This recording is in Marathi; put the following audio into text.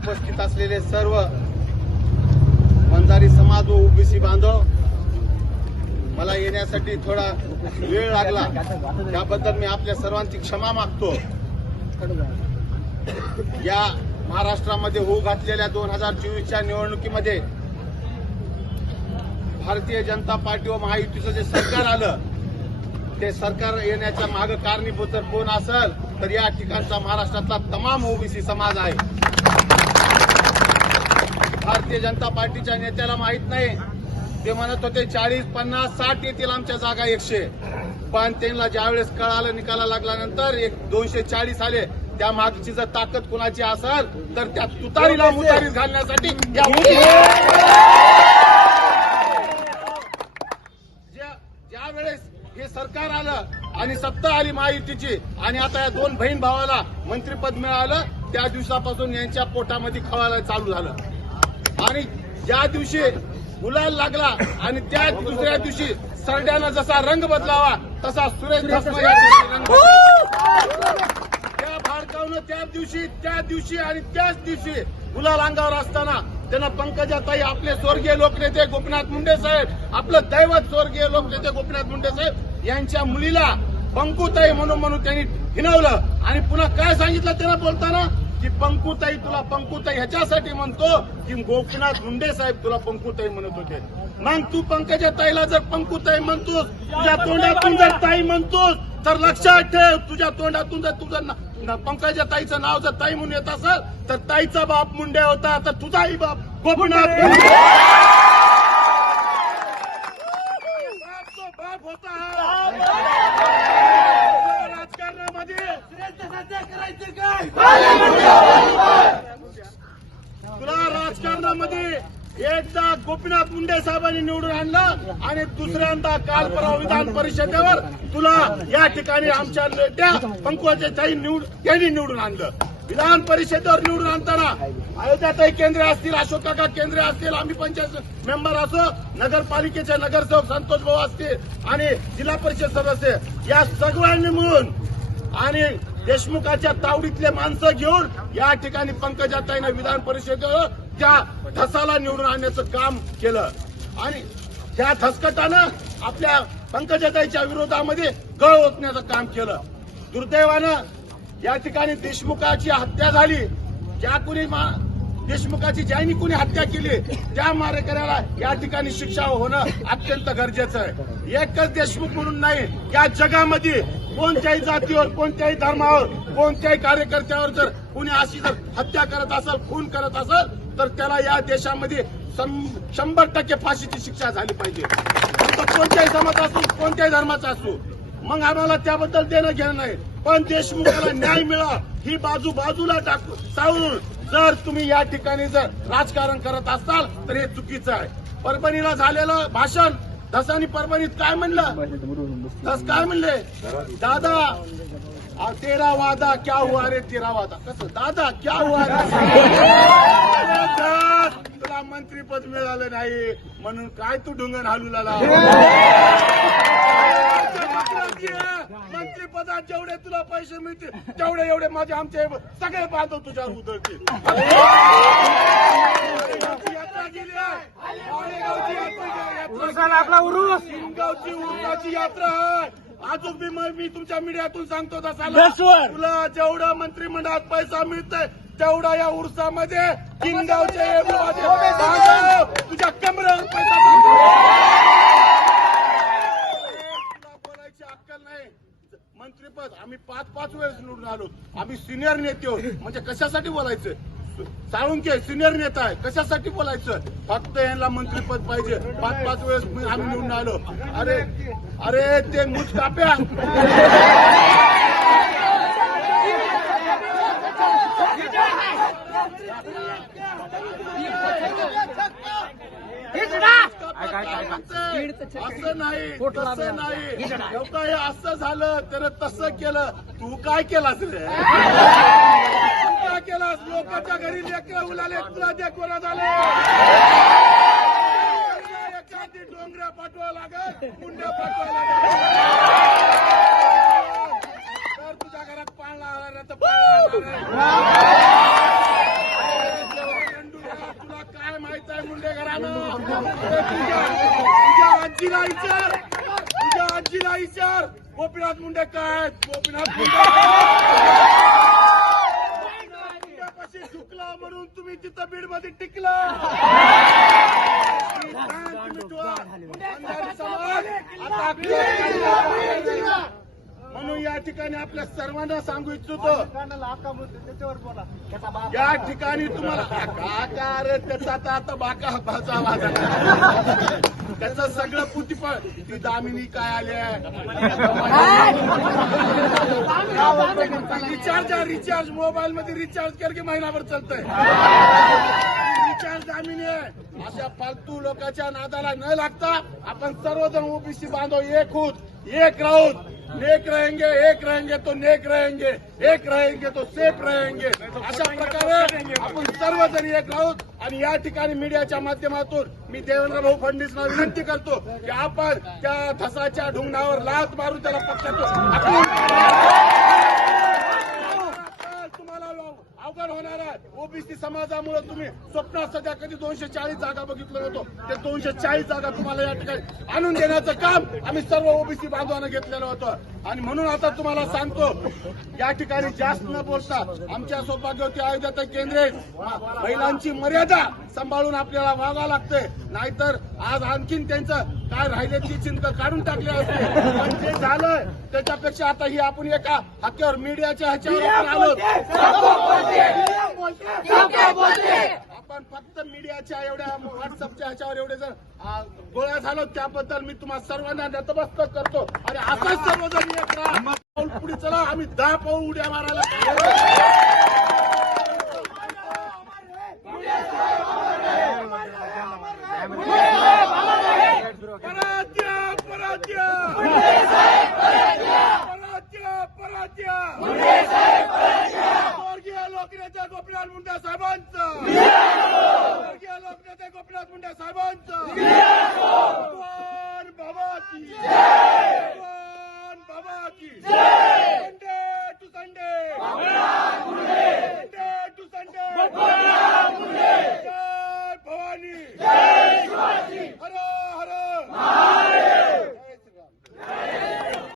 उपस्थित असलेले सर्व बंजारी समाज व ओबीसी बांधव मला येण्यासाठी थोडा वेळ लागला. त्याबद्दल मी आपल्या सर्वांची क्षमा मागतो. या महाराष्ट्रामध्ये होऊ घातलेल्या दोन हजार चोवीसच्या निवडणुकीमध्ये भारतीय जनता पार्टी व महायुतीचं जे सरकार आलं ते सरकार येण्याच्या मागं कारणीभूत जर कोण असेल तर या ठिकाणचा महाराष्ट्रातला तमाम ओबीसी समाज आहे. भारतीय जनता पार्टीच्या नेत्याला माहीत नाही. ते म्हणत होते चाळीस पन्नास साठ येतील आमच्या जागा एकशे. पण त्यांना ज्यावेळेस कळालं निकाला लागल्यानंतर एक दोनशे चाळीस आले. त्या मागची जर ताकद कुणाची असेल तर त्या तुतारीला मुतारीत घालण्यासाठी या ज्या ज्या वेळेस हे सरकार आलं आणि सत्ता आली महायुतीची आणि आता या दोन बहीण भावाला मंत्रीपद मिळालं त्या दिवसापासून यांच्या पोटामध्ये खवायला चालू झालं. आणि ज्या दिवशी गुलाल लागला आणि त्या दुसऱ्या दिवशी सरड्यानं जसा रंग बदलावा तसा सुरेश त्या भारतावनं त्या दिवशी त्या दिवशी आणि त्याच दिवशी गुलाल अंगावर असताना त्यांना पंकजाताई आपले स्वर्गीय लोकनेते गोपीनाथ मुंडे साहेब आपलं दैवत स्वर्गीय लोकनेते गोपीनाथ मुंडे साहेब यांच्या मुलीला पंकुताई म्हणून म्हणून त्यांनी हिनवलं आणि पुन्हा काय सांगितलं त्यांना बोलताना? की पंकुताई तुला पंकुताई ह्याच्यासाठी म्हणतो की गोपीनाथ मुंडे साहेब तुला पंकुताई म्हणत होते. मग तू पंकजा ताईला जर पंकुताई म्हणतोस तुझ्या तोंडातून जर ताई म्हणतोस तर लक्षात ठेव तुझ्या तोंडातून जर तुझं पंकजा ताईचं नाव जर ताई म्हणून येत असेल तर ताईचा बाप मुंडे होता तर तुझाही बाप गोपीनाथ मुंडे बाप होता. तुला राजकारणामध्ये एकदा गोपीनाथ मुंडे साहेबांनी निवडून आणलं आणि दुसऱ्यांदा काल परवा विधान परिषदेवर तुला या ठिकाणी आमच्या नेत्या पंकजाताई निवड यांनी निवडून आणलं. विधान परिषदेवर निवडून आणताना अयोध्यातही केंद्रे असतील अशोक काका केंद्रे असतील आम्ही पंचायत मेंबर असो नगरपालिकेचे नगरसेवक संतोष भाऊ असतील आणि जिल्हा परिषद सदस्य या सगळ्यांनी मिळून आणि देशमुखाच्या तावडीतले माणसं घेऊन या ठिकाणी पंकजाताईनं विधान परिषदेवर त्या ठसाला निवडून आणण्याचं काम केलं. आणि त्या थसकटानं आपल्या पंकजाताईच्या विरोधामध्ये गळ ओतण्याचं काम केलं. दुर्दैवानं या ठिकाणी देशमुखाची हत्या झाली. ज्या कुणी देशमुखाची ज्यांनी कुणी हत्या केली त्या मारेकऱ्याला या ठिकाणी शिक्षा होणं अत्यंत गरजेचं आहे. एकच देशमुख म्हणून नाही या जगामध्ये कोणत्याही जातीवर कोणत्याही धर्मावर कोणत्याही कार्यकर्त्यावर जर कुणी अशी जर हत्या करत असेल खून करत असेल तर त्याला या देशामध्ये शंभर टक्के फाशीची शिक्षा झाली पाहिजे. कोणत्याही समाजाचा असू कोणत्याही धर्माचा असू मग आम्हाला त्याबद्दल देणं घेणं नाही. पण देशमुखाला न्याय मिळा ही बाजू बाजूला टाकू. सावरून जर तुम्ही या ठिकाणी जर राजकारण करत असाल तर हे चुकीचं आहे. परभणीला झालेलं भाषण दसानी परभणीत काय म्हणलं? दस काय म्हणले? दादा तेरा वादा क्या हुआ रे तेरा वादा? कसं? दादा क्या हुआ रे? तुला मंत्रीपद मिळालं नाही म्हणून काय तू ढुंगण हालू लागला? मंत्रीपदात जेवढे तुला पैसे मिळतील तेवढे एवढे माझे आमचे सगळे बांधव तुझ्या उधळतील यात्रा गेली आहे यात्रा आपला उरूस. गावची उर्साची यात्रा आहे अजून मी मी तुमच्या मीडियातून सांगतो तसा तुला जेवढा मंत्रिमंडळात पैसा मिळतोय तेवढा या उरसामध्ये किनगावच्या येवल्यामध्ये बांधव, तुझ्या कमरेवर पैसा मिळतो. तुला बोलायची अक्कल नाही मंत्रीपद आम्ही पाच पाच वेळेस निवडून आलो आम्ही सिनियर नेते आहोत म्हणजे कशासाठी बोलायचं? साळुंके सिनियर नेता आहे. कशासाठी बोलायचं? फक्त यांना मंत्रीपद पाहिजे. पाच पाच वेळेस आम्ही निवडून आलो. अरे अरे ते मुठ काप्या असं नाही तसं नाही. लोक हे असं झालं तर तसं केलं. तू काय केलास रे? तू काय केलास? लोकांच्या घरी लेकर उलाले तुला ते कोणा झाले. एखादी डोंगऱ्या पाठवा लागत मुंड्या पाठवा लागत तर तुझ्या घरात पाळ लागणार तर तुला काय माहीत आहे मुंडे घरानं? तुझ्या आजीला विचार. गोपीनाथ मुंडे काय? गोपीनाथ मुंडे मुंडेपाशी झुकला म्हणून तुम्ही तिथं बीडमध्ये टिकला म्हणून या ठिकाणी आपल्या सर्वांना सांगू इच्छितो. या ठिकाणी तुम्हाला काका त्याचा आता बाका भाचा माझा त्याचं सगळं पुतीपळ. ती दामिनी काय आले रिचार्ज रिचार्ज मोबाईल मध्ये रिचार्ज कर की महिनाभर चालतंय. रिचार्ज दामिनी आहे. अशा फालतू लोकांच्या नादाला न लागता आपण सर्वजण ओबीसी बांधव एक होत एक राहूत. नेक रहेंगे एक रहेंगे तो नेक रहेंगे. एक रहेंगे तो सेफ रहेंगे. अशा प्रकारे आपण सर्वजण एक राहूत. आणि या ठिकाणी मीडियाच्या माध्यमातून मी देवेंद्र भाऊ फडणवीसला विनंती करतो की आपण त्या धसाच्या ढुंगणावर लात मारून त्याला पक्षातून हाकलून तुम्हाला अवघड होणार आहे ओबीसी समाजामुळे तुम्ही स्वप्न सध्या कधी दोनशे चाळीस जागा बघितलं होतो ते दोनशे चाळीस जागा तुम्हाला या ठिकाणी आणून देण्याचं काम आम्ही सर्व ओबीसी बांधवांना घेतलेलं होतं. आणि म्हणून आता तुम्हाला सांगतो या ठिकाणी जास्त न बोलता आमच्या सौभाग्यवती आयोजित केंद्रे महिलांची मर्यादा सांभाळून आपल्याला वागावं लागते नाहीतर आज आणखीन त्यांचं काय राहिले ती चिंता काढून टाकली असते. पण ते झालं त्याच्यापेक्षा आता ही आपण एका हाक्यावर मीडियाच्या ह्याच्यावर आपण आलो आपण फक्त मीडियाच्या एवढ्या व्हॉट्सअपच्या ह्याच्यावर एवढे जर गोळ्या झालो त्याबद्दल मी तुम्हाला सर्वांना नतमस्तक करतो. आणि असाच सर्वजण एक राहा. पाऊल पुढे चला आम्ही दहा पाऊल उड्या मारायला स्वर्गीय लोकनेते गोपीनाथ मुंडे साहेबांचं. स्वर्गीय लोकनेते गोपीनाथ मुंडे साहेबांचं. भगवान बाबाची